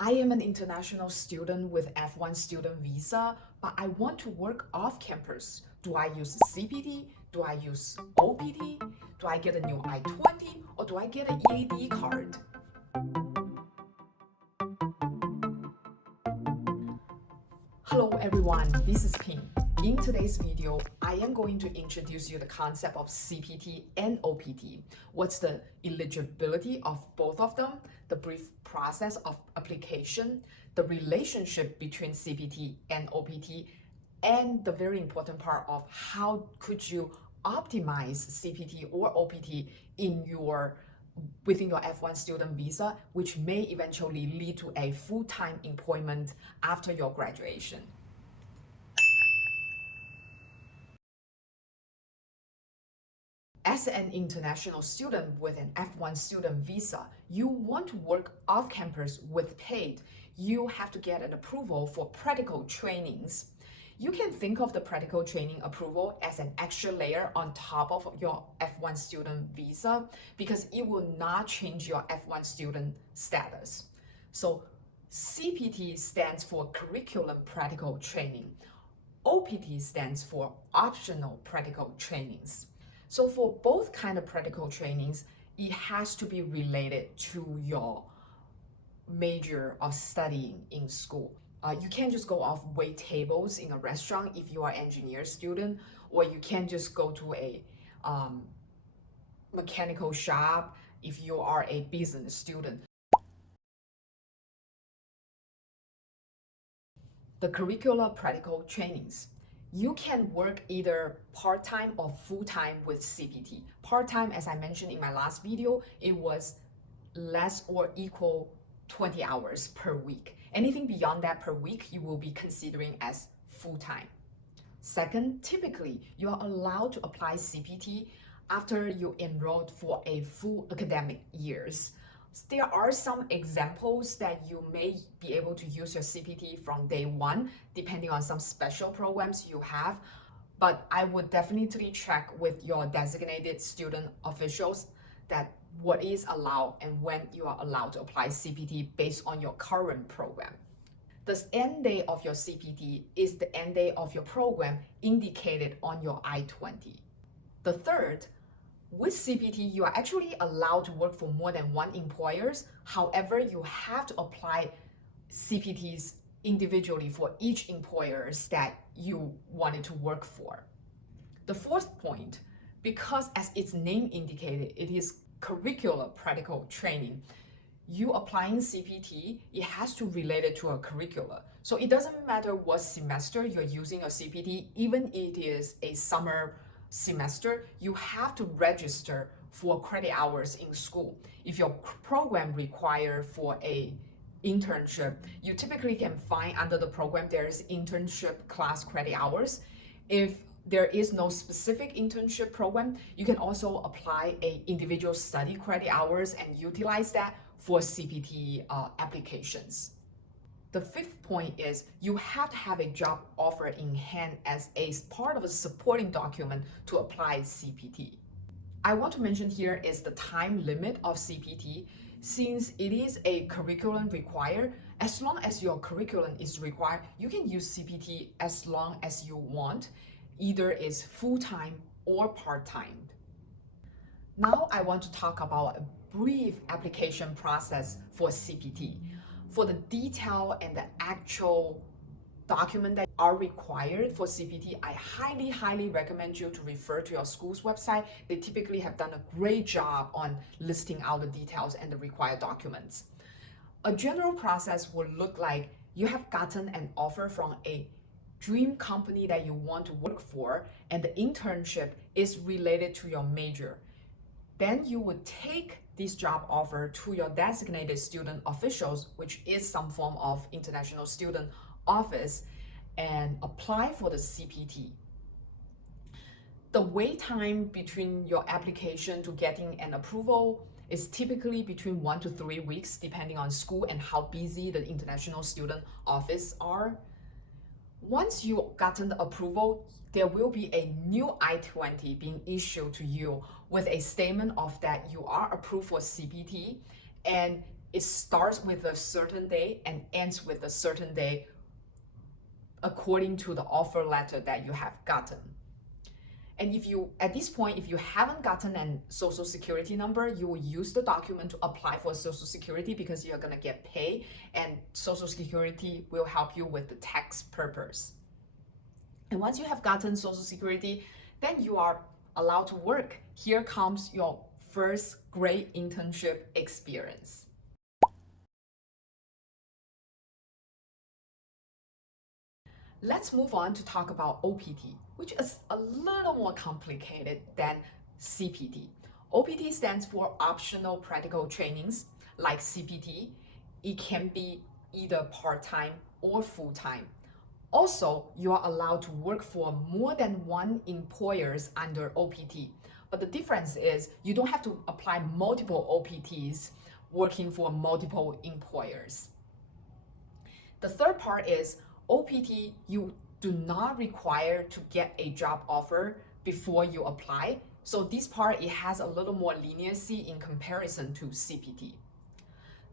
I am an international student with F1 student visa, but I want to work off campus. Do I use CPT? Do I use OPT? Do I get a new I-20 or do I get an EAD card? Hello everyone, this is Ping. In today's video, I am going to introduce you the concept of CPT and OPT. What's the eligibility of both of them, the brief process of application, the relationship between CPT and OPT, and the very important part of how could you optimize CPT or OPT within your F1 student visa, which may eventually lead to a full-time employment after your graduation. As an international student with an F1 student visa, you want to work off campus with paid. You have to get an approval for practical trainings. You can think of the practical training approval as an extra layer on top of your F1 student visa because it will not change your F1 student status. So CPT stands for curriculum practical training. OPT stands for optional practical trainings. So for both kind of practical trainings, it has to be related to your major of studying in school. You can't just go off wait tables in a restaurant if you are an engineer student, or you can't just go to a mechanical shop if you are a business student. The curricular practical trainings. You can work either part-time or full-time with CPT. Part-time, as I mentioned in my last video, it was less or equal 20 hours per week. Anything beyond that per week, you will be considering as full-time. Second, typically, you are allowed to apply CPT after you enrolled for a full academic years. There are some examples that you may be able to use your CPT from day one, depending on some special programs you have. But I would definitely check with your designated student officials that what is allowed and when you are allowed to apply CPT based on your current program. The end date of your CPT is the end date of your program indicated on your I-20. The third, with CPT, you are actually allowed to work for more than one employers. However, you have to apply CPTs individually for each employers that you wanted to work for. The fourth point, because as its name indicated, it is curricular practical training. You applying CPT, it has to relate it to a curricula. So it doesn't matter what semester you're using a CPT, even if it is a summer semester, you have to register for credit hours in school. If your program require for a internship, you typically can find under the program there's internship class credit hours. If there is no specific internship program, you can also apply a individual study credit hours and utilize that for CPT applications. The fifth point is you have to have a job offer in hand as a part of a supporting document to apply CPT. I want to mention here is the time limit of CPT. Since it is a curriculum required, as long as your curriculum is required, you can use CPT as long as you want, either is full-time or part-time. Now I want to talk about a brief application process for CPT. For the detail and the actual document that are required for CPT, I highly recommend you to refer to your school's website. They typically have done a great job on listing out the details and the required documents. A general process would look like you have gotten an offer from a dream company that you want to work for, and the internship is related to your major. Then you would take this job offer to your designated student officials, which is some form of international student office, and apply for the CPT. The wait time between your application to getting an approval is typically between 1 to 3 weeks, depending on school and how busy the international student office are. Once you gotten the approval, there will be a new I-20 being issued to you with a statement of that you are approved for CPT, and it starts with a certain day and ends with a certain day according to the offer letter that you have gotten. And if you, at this point, if you haven't gotten a social security number, you will use the document to apply for social security because you're gonna get paid, and social security will help you with the tax purpose. And once you have gotten social security, then you are allowed to work. Here comes your first great internship experience. Let's move on to talk about OPT, which is a little more complicated than CPT. OPT stands for optional practical trainings. Like CPT, it can be either part-time or full-time. Also, you are allowed to work for more than one employers under OPT. But the difference is you don't have to apply multiple OPTs working for multiple employers. The third part is OPT, you do not require to get a job offer before you apply. So this part, it has a little more leniency in comparison to CPT.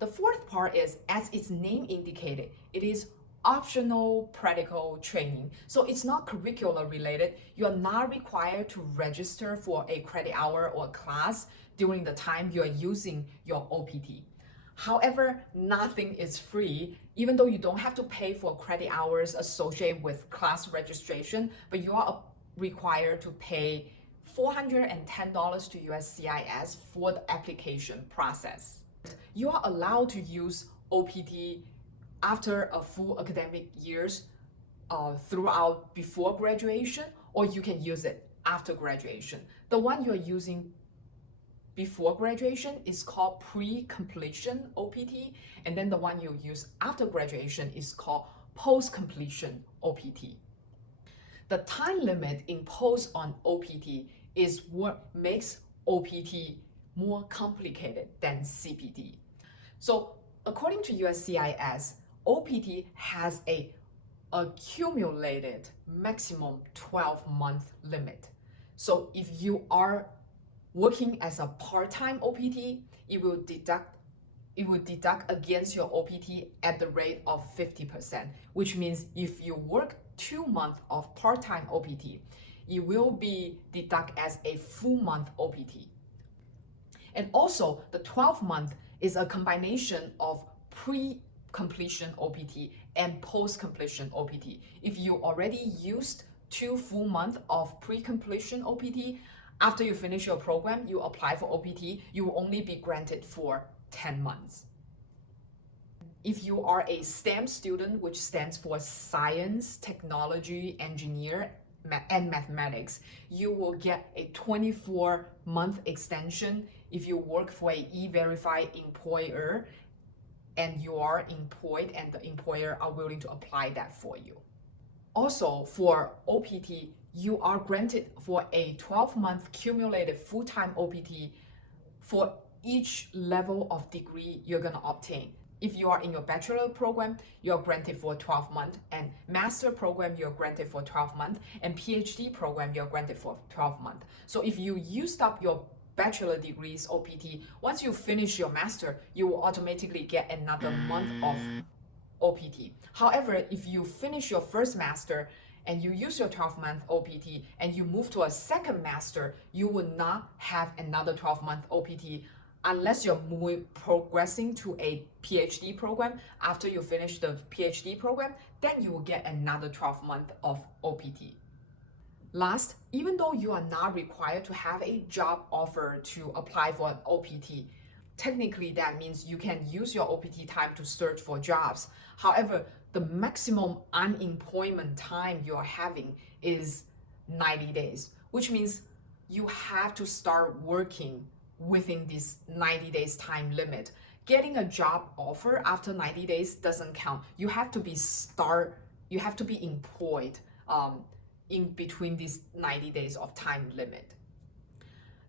The fourth part is, as its name indicated, it is optional practical training. So it's not curricular related. You are not required to register for a credit hour or class during the time you are using your OPT. However, nothing is free, even though you don't have to pay for credit hours associated with class registration, but you are required to pay $410 to USCIS for the application process. You are allowed to use OPT after a full academic years throughout before graduation, or you can use it after graduation. The one you're using before graduation is called pre-completion OPT, and then the one you use after graduation is called post-completion OPT. The time limit imposed on OPT is what makes OPT more complicated than CPT. So according to USCIS, OPT has a accumulated maximum 12-month limit. So if you are working as a part-time OPT, it will deduct against your OPT at the rate of 50%, which means if you work 2 months of part-time OPT, it will be deducted as a full month OPT. And also, the 12-month is a combination of pre-completion OPT and post-completion OPT. If you already used 2 full months of pre-completion OPT, after you finish your program, you apply for OPT, you will only be granted for 10 months. If you are a STEM student, which stands for Science, Technology, Engineer, and Mathematics, you will get a 24-month extension if you work for a E-Verified employer and you are employed and the employer are willing to apply that for you. Also, for OPT, you are granted for a 12-month cumulative full-time OPT for each level of degree you're going to obtain. If you are in your bachelor program, you're granted for 12 months, and master program, you're granted for 12 months, and PhD program, you're granted for 12 months. So if you used up your bachelor degrees OPT, once you finish your master, you will automatically get another month of OPT. However, if you finish your first master and you use your 12-month OPT and you move to a second master, you will not have another 12-month OPT unless you're progressing to a PhD program. After you finish the PhD program, then you will get another 12 months of OPT. Last, even though you are not required to have a job offer to apply for an OPT, technically that means you can use your OPT time to search for jobs. However, the maximum unemployment time you are having is 90 days, which means you have to start working within this 90 days time limit. Getting a job offer after 90 days doesn't count. You have to be employed in between these 90 days of time limit.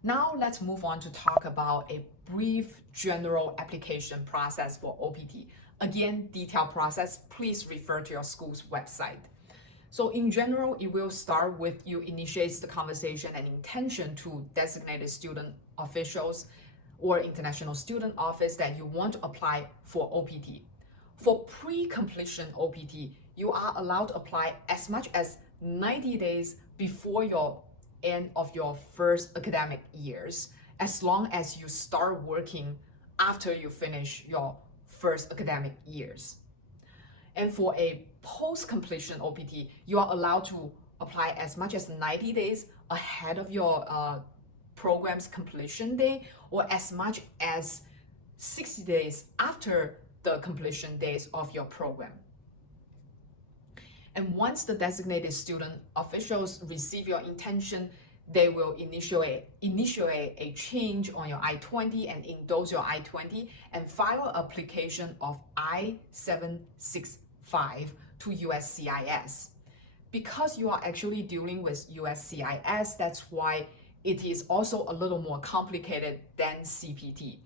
Now let's move on to talk about a brief general application process for OPT. Again, detailed process, please refer to your school's website. So in general, it will start with you initiate the conversation and intention to designated student officials or international student office that you want to apply for OPT. For pre-completion OPT, you are allowed to apply as much as 90 days before your end of your first academic years, as long as you start working after you finish your first academic years. And for a post-completion OPT, you are allowed to apply as much as 90 days ahead of your program's completion day, or as much as 60 days after the completion days of your program. And once the designated student officials receive your intention, they will initiate a change on your I-20 and endorse your I-20 and file application of I-765 to USCIS. Because you are actually dealing with USCIS, that's why it is also a little more complicated than CPT.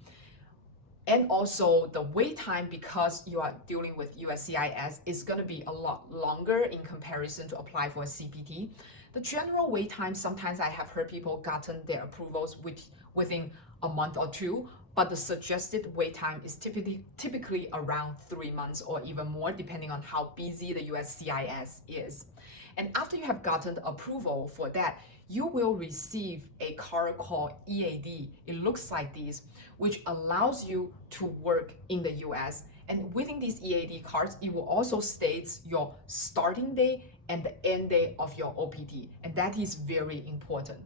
And also the wait time, because you are dealing with USCIS, is going to be a lot longer in comparison to apply for a CPT. The general wait time, sometimes I have heard people gotten their approvals within a month or two, but the suggested wait time is typically around 3 months or even more, depending on how busy the USCIS is. And after you have gotten the approval for that, you will receive a card called EAD. It looks like this, which allows you to work in the US. And within these EAD cards, it will also state your starting day and the end day of your OPT. And that is very important.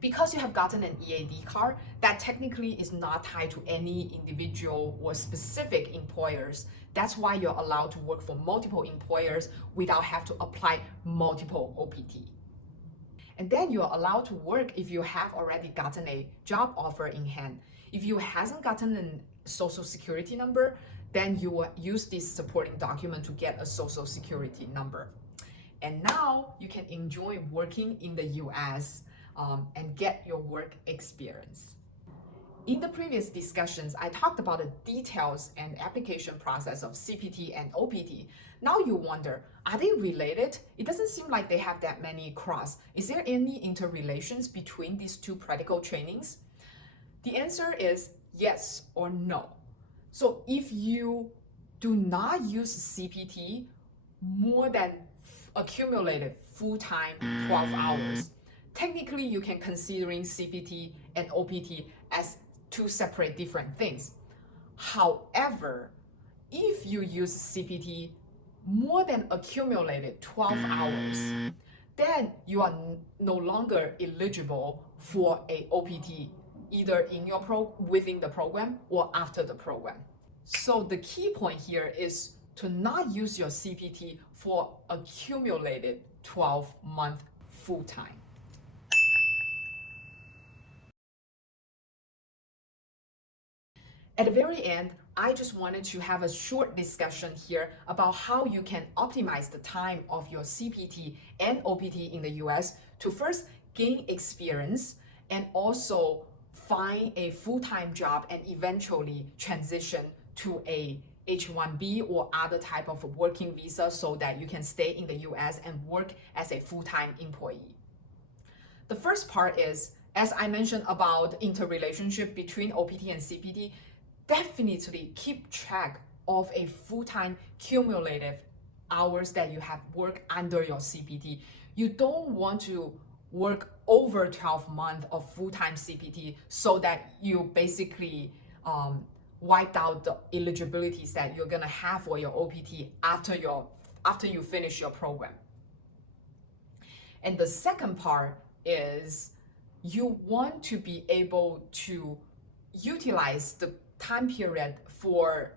Because you have gotten an EAD card, that technically is not tied to any individual or specific employers. That's why you're allowed to work for multiple employers without have to apply multiple OPT. And then you're allowed to work if you have already gotten a job offer in hand. If you hasn't gotten a social security number, then you will use this supporting document to get a social security number. And now you can enjoy working in the US and get your work experience. In the previous discussions, I talked about the details and application process of CPT and OPT. Now you wonder, are they related? It doesn't seem like they have that many cross. Is there any interrelations between these two practical trainings? The answer is yes or no. So if you do not use CPT more than accumulated full-time 12 hours, technically you can considering CPT and OPT as two separate different things. However, if you use CPT more than accumulated 12 hours, then you are no longer eligible for a OPT, either in your within the program or after the program. So the key point here is to not use your CPT for accumulated 12-month full-time. At the very end, I just wanted to have a short discussion here about how you can optimize the time of your CPT and OPT in the US to first gain experience and also find a full-time job and eventually transition to a H-1B or other type of working visa so that you can stay in the US and work as a full-time employee. The first part is, as I mentioned about interrelationship between OPT and CPT, definitely keep track of a full-time cumulative hours that you have worked under your CPT. You don't want to work over 12 months of full-time CPT so that you basically wiped out the eligibilities that you're gonna have for your OPT after you finish your program. And the second part is you want to be able to utilize the time period for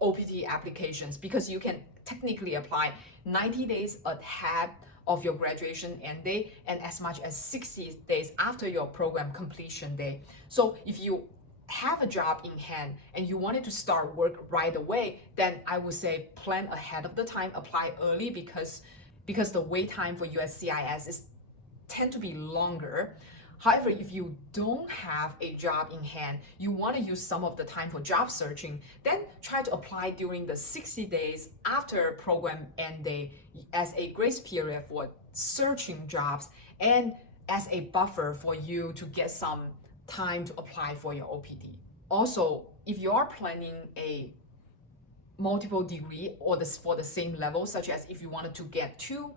OPT applications, because you can technically apply 90 days ahead of your graduation end date and as much as 60 days after your program completion day. So if you have a job in hand and you wanted to start work right away, then I would say plan ahead of the time, apply early, because the wait time for USCIS tend to be longer. However, if you don't have a job in hand, you want to use some of the time for job searching, then try to apply during the 60 days after program end day as a grace period for searching jobs, and as a buffer for you to get some time to apply for your OPT. Also, if you are planning a multiple degree or for the same level, such as if you wanted to get two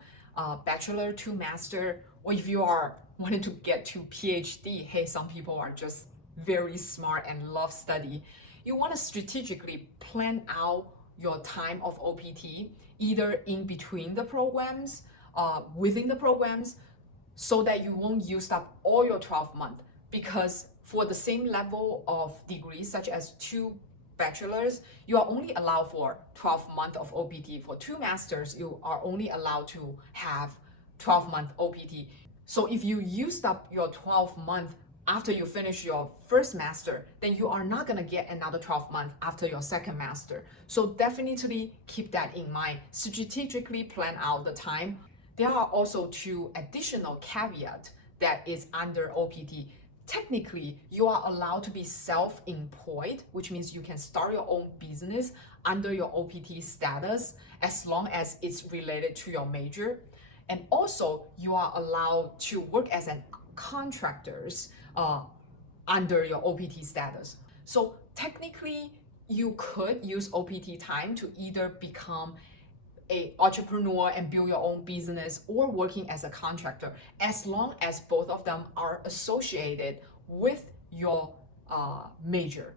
bachelor, two master, or if you are wanting to get to PhD, hey, some people are just very smart and love study. You want to strategically plan out your time of OPT, either in between the programs, within the programs, so that you won't use up all your 12 months. Because for the same level of degrees, such as two bachelors, you are only allowed for 12 months of OPT. For two masters, you are only allowed to have 12-month OPT. So if you used up your 12 months after you finish your first master, then you are not going to get another 12 months after your second master. So definitely keep that in mind. Strategically plan out the time. There are also two additional caveats that is under OPT. Technically, you are allowed to be self-employed, which means you can start your own business under your OPT status as long as it's related to your major. And also, you are allowed to work as an contractors under your OPT status. So technically, you could use OPT time to either become an entrepreneur and build your own business or working as a contractor, as long as both of them are associated with your major.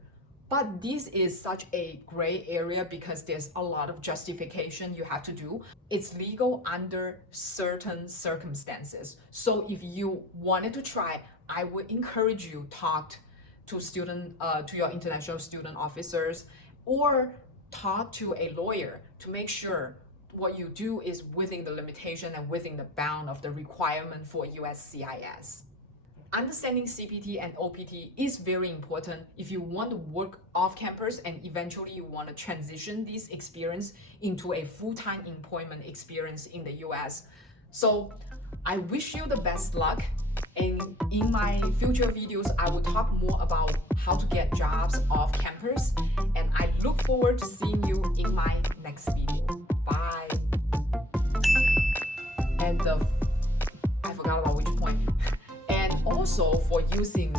But this is such a gray area because there's a lot of justification you have to do. It's legal under certain circumstances. So if you wanted to try, I would encourage you talk to your international student officers or talk to a lawyer to make sure what you do is within the limitation and within the bound of the requirement for USCIS. Understanding CPT and OPT is very important if you want to work off campus and eventually you want to transition this experience into a full-time employment experience in the US. So I wish you the best luck. And in my future videos, I will talk more about how to get jobs off campus. And I look forward to seeing you in my next video. Bye. And I forgot about which point. And also for using